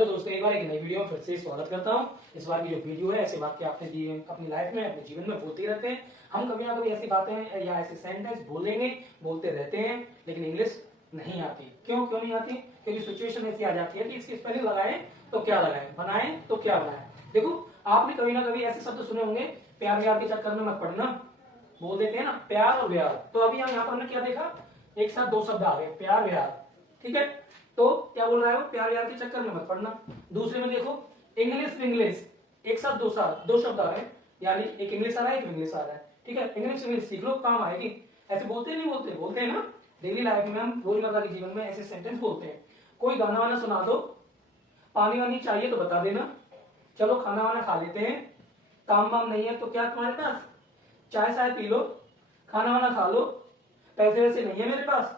Hello दोस्तों, एक बार एक नई वीडियो में फिर से स्वागत करता हूं। इस बार की जो वीडियो है, ऐसे वाक्य अपनी लाइफ में, अपने जीवन में बोलते ही रहते हैं। हम कभी ना कभी ऐसी बातें या ऐसे सेंटेंस बोलते रहते हैं, लेकिन इंग्लिश नहीं आती। क्यों नहीं आती? क्योंकि सिचुएशन ऐसी आ जाती है कि इसकी स्पेलिंग लगाएं तो क्या लगाएं, बनाएं तो क्या बनाएं। देखो, आपने कभी ना कभी ऐसे शब्द सुने होंगे, प्यार व्यार के चक्कर में मत पड़ना, बोल देते हैं ना, प्यार और व्यार। तो अभी हम यहाँ पर हमने क्या देखा, एक साथ दो शब्द आ गए, प्यार व्यार। ठीक है, तो क्या बोल रहा है वो, प्यार व्यार के चक्कर में मत पड़ना। दूसरे में देखो, इंग्लिश, एक साथ दो शब्द आ रहे हैं, यानी एक इंग्लिश आ रहा है, एक इंग्लिश आ रहा है। ठीक है, इंग्लिश सीख लो, काम आएगी। ऐसे बोलते नहीं बोलते हैं ना, डेली लाइफ में हम रोजमर्रा के जीवन में ऐसे सेंटेंस बोलते हैं। कोई गाना वाना सुना दो, पानी वानी चाहिए तो बता देना, चलो खाना वाना खा लेते हैं, काम वाम नहीं है तो क्या तुम्हारे पास, चाय साय पी लो, खाना वाना खा लो, पैसे वैसे नहीं है मेरे पास,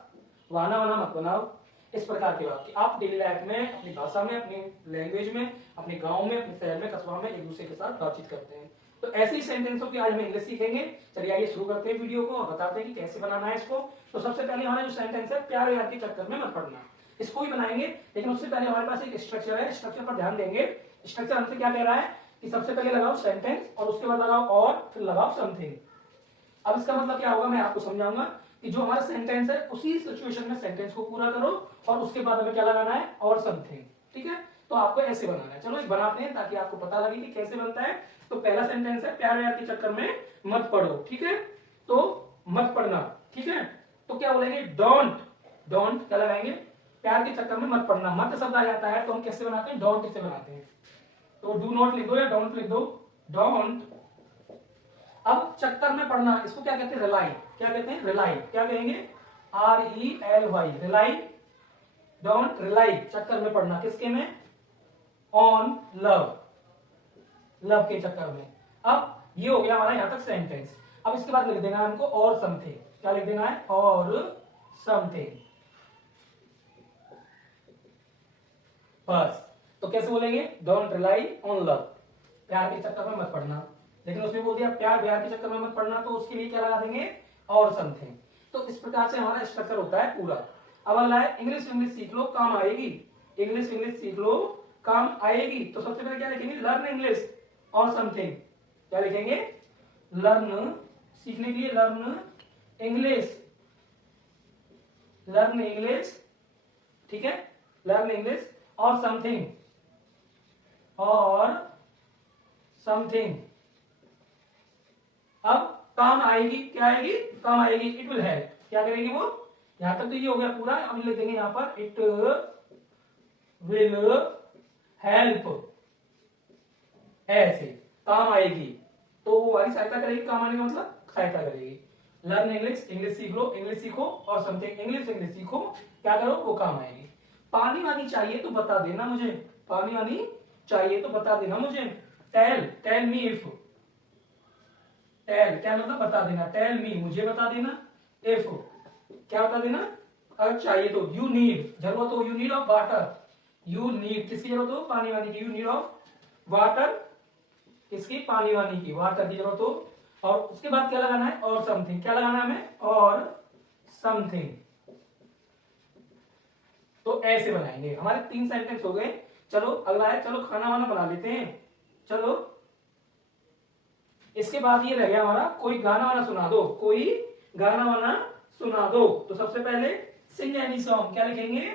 वाना वाना मत बनाओ। इस प्रकार की बात कि आप डेली लाइफ में, अपनी भाषा में, अपनी लैंग्वेज में, अपने गांव में, अपने शहर में, कस्बा में एक दूसरे के साथ बातचीत करते हैं। तो ऐसे ही सेंटेंसों की आज हम इंग्लिश सीखेंगे। चलिए आइए शुरू करते हैं वीडियो को और बताते हैं कि कैसे बनाना है इसको। तो सबसे पहले हमारा जो सेंटेंस है, प्यार व्यार के चक्कर में मत पड़ना, इसको ही बनाएंगे। लेकिन उससे पहले हमारे पास एक स्ट्रक्चर है, स्ट्रक्चर पर ध्यान देंगे। स्ट्रक्चर हमसे क्या कह रहा है कि सबसे पहले लगाओ सेंटेंस और उसके बाद लगाओ और फिर लगाओ समथिंग। अब इसका मतलब क्या होगा, मैं आपको समझाऊंगा कि जो हमारा सेंटेंस है उसी सिचुएशन में सेंटेंस को पूरा करो और उसके बाद हमें क्या लगाना है, और समथिंग। ठीक है, तो आपको ऐसे बनाना है। चलो एक बनाते हैं ताकि आपको पता लगे कि कैसे बनता है। तो पहला सेंटेंस है, प्यार व्यार के चक्कर में मत पड़ो। ठीक है, तो मत पड़ना। ठीक है, तो क्या बोलेंगे, डोंट क्या लगाएंगे, प्यार के चक्कर में मत पड़ना। मत शब्द आ जाता है तो हम कैसे बनाते हैं, डोंट से बनाते हैं। तो डू नॉट लिख दो या डोंट लिख दो, डोंट। अब चक्कर में पड़ना, इसको क्या कहते हैं, रिलाई। क्या कहते हैं, रिलाई। क्या कहेंगे, RELY, रिलाई। डोंट रिलाई, चक्कर में पड़ना, किसके में, ऑन लव, लव के चक्कर में। अब ये हो गया हमारा यहां तक सेंटेंस। अब इसके बाद लिख देना है हमको और समथिंग। क्या लिख देना है, और समथिंग, बस। तो कैसे बोलेंगे, डोंट रिलाई ऑन लव, प्यार के चक्कर में मत पड़ना। लेकिन उसने बोल दिया प्यार व्यार के चक्कर में मत पड़ना, तो उसके लिए क्या लगा देंगे, और समथिंग। तो इस प्रकार से हमारा स्ट्रक्चर होता है पूरा। अब अगला है, इंग्लिश सीख लो, काम आएगी। इंग्लिश सीख लो, काम आएगी। तो सबसे पहले क्या लिखेंगे, लर्न इंग्लिश और समथिंग। क्या लिखेंगे, लर्न, सीखने के लिए लर्न इंग्लिश, लर्न इंग्लिश। ठीक है, लर्न इंग्लिश और समथिंग, और समथिंग। अब काम आएगी, क्या आएगी, काम आएगी, इट विल हेल्प। क्या करेगी वो, यहां तक तो ये हो गया पूरा। अब लिख देंगे यहां पर, इट विल हेल्प, ऐसे काम आएगी। तो वो हमारी सहायता करेगी, काम आने का मतलब सहायता करेगी। लर्न इंग्लिश, इंग्लिश सीख लो, इंग्लिश सीखो, और समथिंग, इंग्लिश सीखो, क्या करो, वो काम आएगी। पानी वानी चाहिए तो बता देना मुझे, पानी वानी चाहिए तो बता देना मुझे। टेल मी इफ, टेल क्या मतलब बता देना, टेल मी मुझे बता देना, इफ क्या बता देना, अगर चाहिए तो, यू नीड जरूरत हो, you need of water, you need किसकी जरूरत हो, पानी वानी की, यू नीड ऑफ वाटर, किसकी, पानी वानी की, वाटर की जरूरत हो। और उसके बाद क्या लगाना है, और समथिंग। क्या लगाना है हमें, और समथिंग। तो ऐसे बनाएंगे, हमारे 3 सेंटेंस हो गए। चलो अगला है, चलो खाना वाना बना लेते हैं। चलो इसके बाद ये रह गया हमारा, कोई गाना वाना सुना दो, कोई गाना वाना सुना दो। तो सबसे पहले सिंग एनी सॉन्ग। क्या लिखेंगे,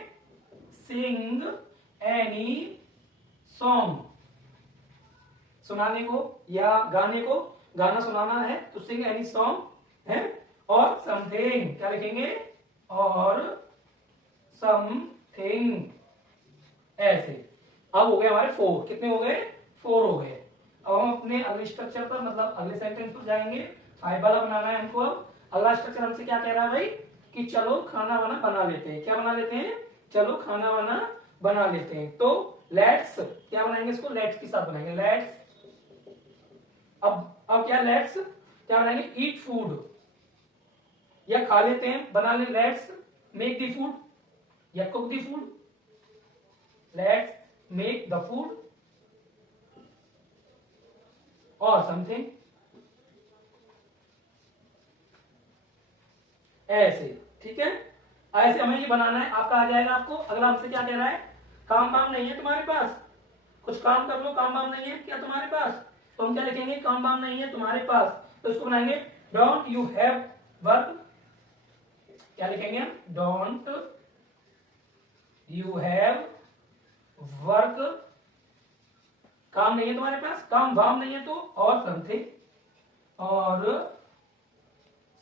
सिंग एनी सॉन्ग, सुनाने को या गाने को, गाना सुनाना है तो सिंग एनी सॉन्ग है। और समथिंग, क्या लिखेंगे, और समथिंग, ऐसे। अब हो गए हमारे 4, कितने हो गए, 4 हो गए। अब हम अपने अगले स्ट्रक्चर पर, मतलब अगले सेंटेंस पर जाएंगे। 5 वाला बनाना है हमको। अब अगला स्ट्रक्चर हमसे क्या कह रहा है भाई, कि चलो खाना वाना बना लेते हैं। क्या बना लेते हैं, चलो खाना वाना बना लेते हैं। तो लेट्स, क्या बनाएंगे इसको, लेट्स के साथ बनाएंगे, लेट्स। अब क्या, लेट्स क्या बनाएंगे, ईट फूड, या खा लेते हैं, बना ले, लेट्स मेक द फूड या cook the food, let's make the food, और समथिंग, ऐसे। ठीक है, ऐसे हमें ये बनाना है। आपका आ जाएगा आपको। अगला हमसे क्या कह रहा है, काम वाम नहीं है तुम्हारे पास, कुछ काम कर लो, काम वाम नहीं है क्या तुम्हारे पास, तो हम क्या लिखेंगे, काम वाम नहीं है तुम्हारे पास, तो इसको बनाएंगे डोंट यू हैव वर्क, क्या लिखेंगे हम, डोंट यू हैव वर्क, काम नहीं है तुम्हारे पास, काम वाम नहीं है तो और समथिंग, और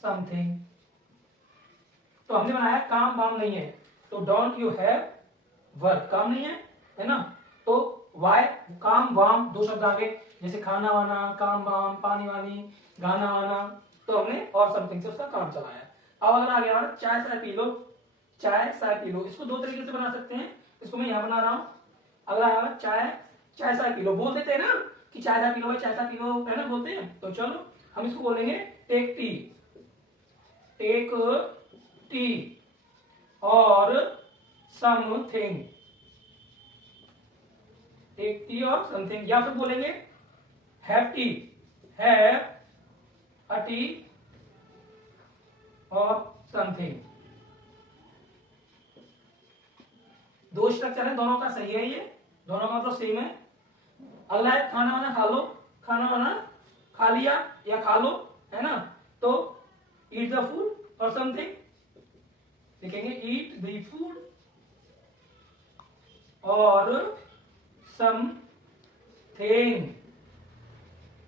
समथिंग, तो हमने बनाया काम वाम नहीं है, तो डोंट यू हैव वर्क, काम नहीं है ना, तो वाई काम वाम दो शब्द आ गए, जैसे खाना वाना, काम वाम, पानी वानी, गाना वाना, तो हमने और समथिंग से उसका काम चलाया। अब अगर आ गया चाय चाय पी लो, चाय चाय पी लो, इसको दो तरीके से बना सकते हैं, इसको मैं यहां बना रहा हूं, अगला आया चाय चाय चाय पी लो, बोल देते हैं ना कि चाय चाय पी लो, चाय चाय पी लो, है ना, बोलते हैं, तो चलो हम इसको बोलेंगे टेक टी, टेक टी और समथिंग, टेक टी और समथिंग, या फिर बोलेंगे have T, have a T और समथिंग, दो स्ट्रक्चर है, दोनों का सही है, ये दोनों का मतलब सेम है। अगला है खाना वाना खा लो, खाना वाना खा लिया या खा लो, है ना, तो ईट द फूड और समथिंग, लिखेंगे ईट द फूड और समथिंग,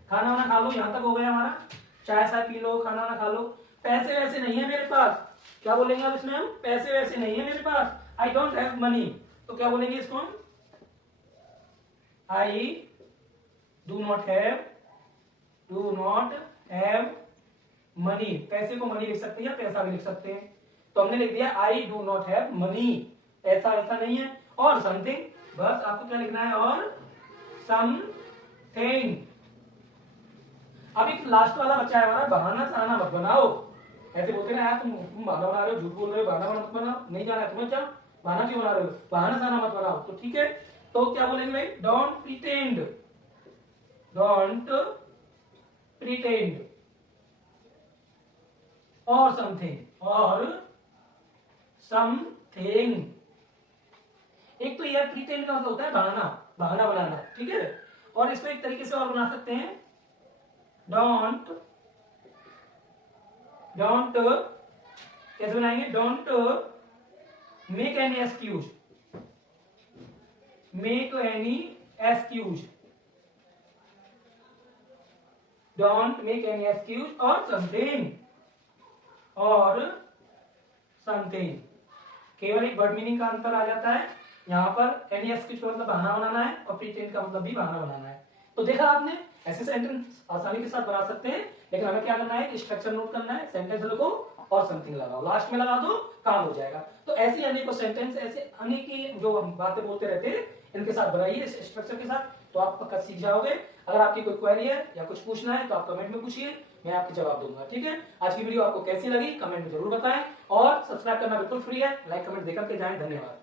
खाना वाना खा लो, यहां तक हो गया हमारा, चाय चाय पी लो, खाना वाना खा लो, पैसे वैसे नहीं है मेरे पास, क्या बोलेंगे अब इसमें हम, पैसे वैसे नहीं है मेरे पास, आई डोंट हैव मनी, तो क्या बोलेंगे इसको हम, I do not have money, पैसे को मनी लिख सकते हैं या पैसा भी लिख सकते हैं, तो हमने लिख दिया I do not have money, ऐसा वैसा नहीं है, और समथिंग, बस आपको क्या लिखना है, और समथिंग। अब एक लास्ट वाला बच्चा है हमारा, बहाना सहाना मत बनाओ, ऐसे बोलते ना यार तुम बहाना बना रहे हो, झूठ बोल रहे हो, बहाना मत बनाओ, नहीं जाना है तुम्हें, क्या बहाना क्यों बना रहे हो, बहाना सहाना मत बनाओ, तो ठीक है, तो क्या बोलेंगे भाई, डोंट प्रिटेंड, डोंट प्रिटेंड और समथिंग, और समथिंग, एक तो यह प्रिटेंड का मतलब होता है बहाना, बहाना बनाना, ठीक है, और इसको एक तरीके से और बना सकते हैं, डोंट कैसे बनाएंगे, don't make any excuse, make any excuse, don't make any excuse और समथिंग, और समथिंग, केवल एक वर्ड मीनिंग का अंतर आ जाता है, यहाँ पर एनी एक्सक्यूज का मतलब बहाना बनाना है और प्रिटेंड का मतलब भी बहाना बनाना है, तो देखा आपने, ऐसे सेंटेंस आसानी के साथ बना सकते हैं, लेकिन हमें क्या करना है, स्ट्रक्चर नोट करना है, सेंटेंस लिखो और समथिंग लगाओ, लास्ट में लगा दो, काम हो जाएगा। तो ऐसी अनेकों सेंटेंस, ऐसे अनेक जो हम बातें बोलते रहते हैं, इनके साथ बनाइए इस स्ट्रक्चर के साथ, तो आप पक्का सीख जाओगे। अगर आपकी कोई क्वेरी है या कुछ पूछना है तो आप कमेंट में पूछिए, मैं आपके जवाब दूंगा, ठीक है। आज की वीडियो आपको कैसी लगी कमेंट में जरूर बताएं, और सब्सक्राइब करना बिल्कुल फ्री है, लाइक कमेंट देकर के जाएं, धन्यवाद।